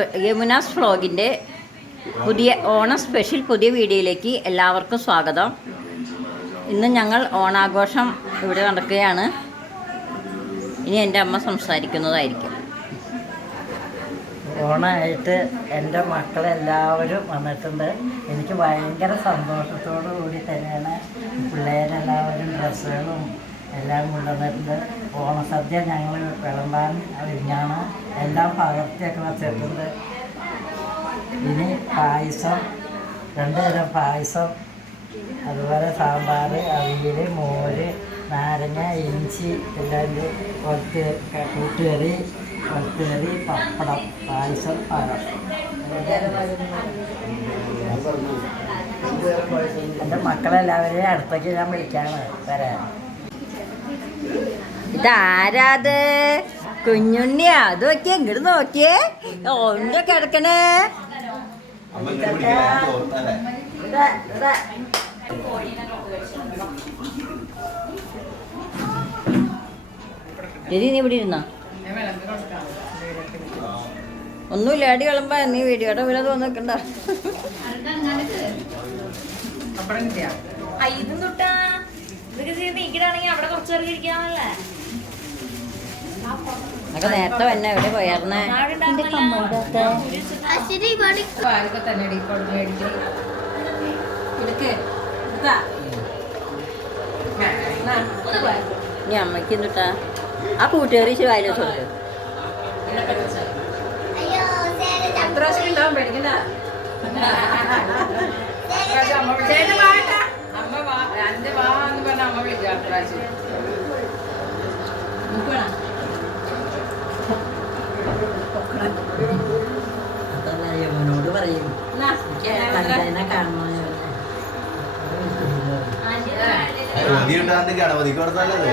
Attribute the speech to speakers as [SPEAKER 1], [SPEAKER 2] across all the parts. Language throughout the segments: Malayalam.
[SPEAKER 1] യമുനാസ് ഫ്ലോഗിന്റെ പുതിയ ഓണം സ്പെഷ്യൽ പുതിയ വീഡിയോയിലേക്ക് എല്ലാവർക്കും സ്വാഗതം. ഇന്ന് ഞങ്ങൾ ഓണാഘോഷം ഇവിടെ നടക്കുകയാണ്. ഇനി എന്റെ അമ്മ സംസാരിക്കുന്നതായിരിക്കും.
[SPEAKER 2] ഓണമായിട്ട് എന്റെ മക്കളെല്ലാവരും വന്നിട്ടുണ്ട്. എനിക്ക് ഭയങ്കര സന്തോഷത്തോടു കൂടി തന്നെയാണ് പിള്ളേരെല്ലാവരും ഡ്രസ്സുകളും എല്ലാം കൊണ്ടുവന്നിട്ടുണ്ട് ഓണസദ്യ ഞങ്ങൾ വിളമ്പാൻ വിഞ്ഞാണ് എല്ലാം പകർത്തിയൊക്കെ വച്ചിട്ടുണ്ട്. ഇനി പായസം രണ്ട് തരം പായസം അതുപോലെ സാമ്പാർ അവിയൽ മോര് നാരങ്ങ ഇഞ്ചി എല്ലാം കുറച്ച് കൂട്ടുകറി കൊത്തുകറി പപ്പടം പായസം പഴം. എന്റെ മക്കളെല്ലാവരെയും അടുത്തേക്ക് ഞാൻ വിളിക്കാണ് വരാൻ.
[SPEAKER 1] ഇതാരാത്? കുഞ്ഞുണ്ണിയാ അത് നോക്കിയേ ഇങ്ങോട്ട് നോക്കിയേ. ഒന്ന് കിടക്കണേ. ശരി നീ ഇവിടെ ഇരുന്ന? ഒന്നുമില്ല അടി കളമ്പ നീ വീഡിയോടെ വില തോന്നിക്കണ്ട.
[SPEAKER 3] ഇതൊക്കെ അവിടെ
[SPEAKER 1] അതൊക്കെ നേരത്തെ വന്നെ എവിടെ പോയായിരുന്നേ ഇനി അമ്മയ്ക്ക് എന്നിട്ടാ ആ കൂട്ടുകാരി വാ അങ്ങന കൊടുത്തു
[SPEAKER 2] അതല്ല യമുനോട് പറയും കാണണോ
[SPEAKER 4] ഗണപതിക്ക് കൊടുത്തല്ലത്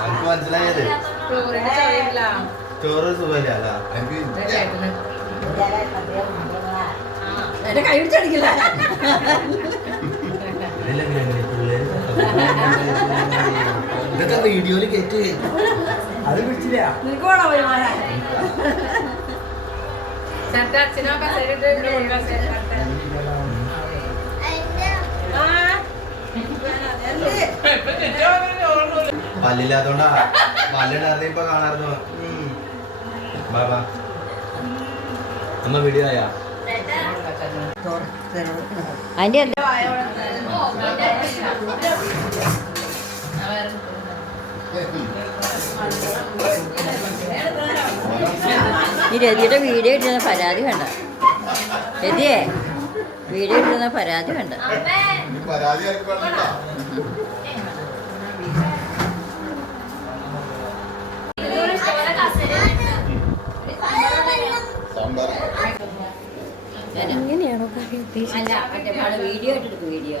[SPEAKER 4] എനിക്ക് മനസ്സിലായത് ചോറ് സുഖമില്ല എനിക്ക്
[SPEAKER 2] കൈ പിടിച്ചടിക്കില്ല
[SPEAKER 4] ഇതൊക്കെ വീഡിയോയിൽ കേറ്റ് അത് പിടിച്ചില്ല. പല്ലില്ലാത്തോണ്ടാ. പല്ലിടാതെ ഇപ്പൊ കാണാറുന്നു ബാബാ അമ്മ വീഡിയോ ആയാ?
[SPEAKER 1] അതിന്റെ ഈ രതിയുടെ വീഡിയോ ഇട്ടിരുന്ന പരാതി വേണ്ട രതിയെ വീഡിയോ ഇട്ടിരുന്ന പരാതി വേണ്ട എങ്ങനെയാണോ വീഡിയോ വീഡിയോ.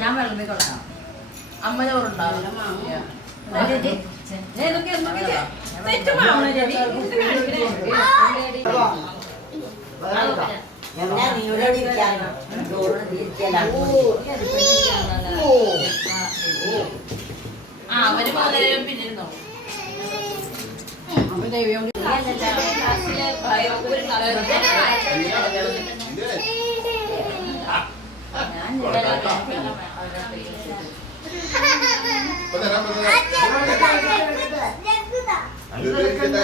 [SPEAKER 4] ഞാൻ
[SPEAKER 3] വെള്ളം കൊള്ളാം അമ്മ ചോറുണ്ടാവില്ല
[SPEAKER 2] യമുന നീയോട്
[SPEAKER 3] അവർ മൂന്നേരം പിന്നിരുന്നോ?
[SPEAKER 4] ഇപ്പൊ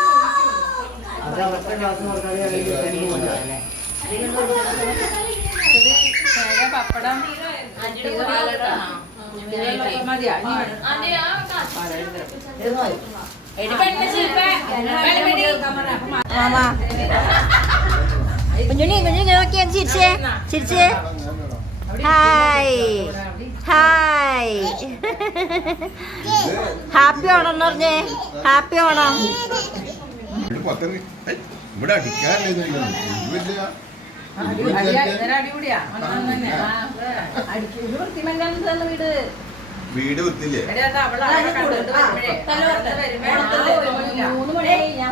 [SPEAKER 1] പപ്പടം മതിയാ കുഞ്ഞുണ്ണി കുഞ്ഞുണ്ണി നോക്കിയാ ചിരിച്ചേ ചിരിച്ചേ ഹായ് ഹായ് ഹാപ്പി ഓണം എന്ന് പറഞ്ഞേ ഹാപ്പി ഓണം
[SPEAKER 5] പത്തന് ഇവിടെ അടിക്കാറില്ല
[SPEAKER 1] വീട്.
[SPEAKER 5] വൃത്തില്ലേ
[SPEAKER 1] മൂന്ന് മണിയായി ഞാൻ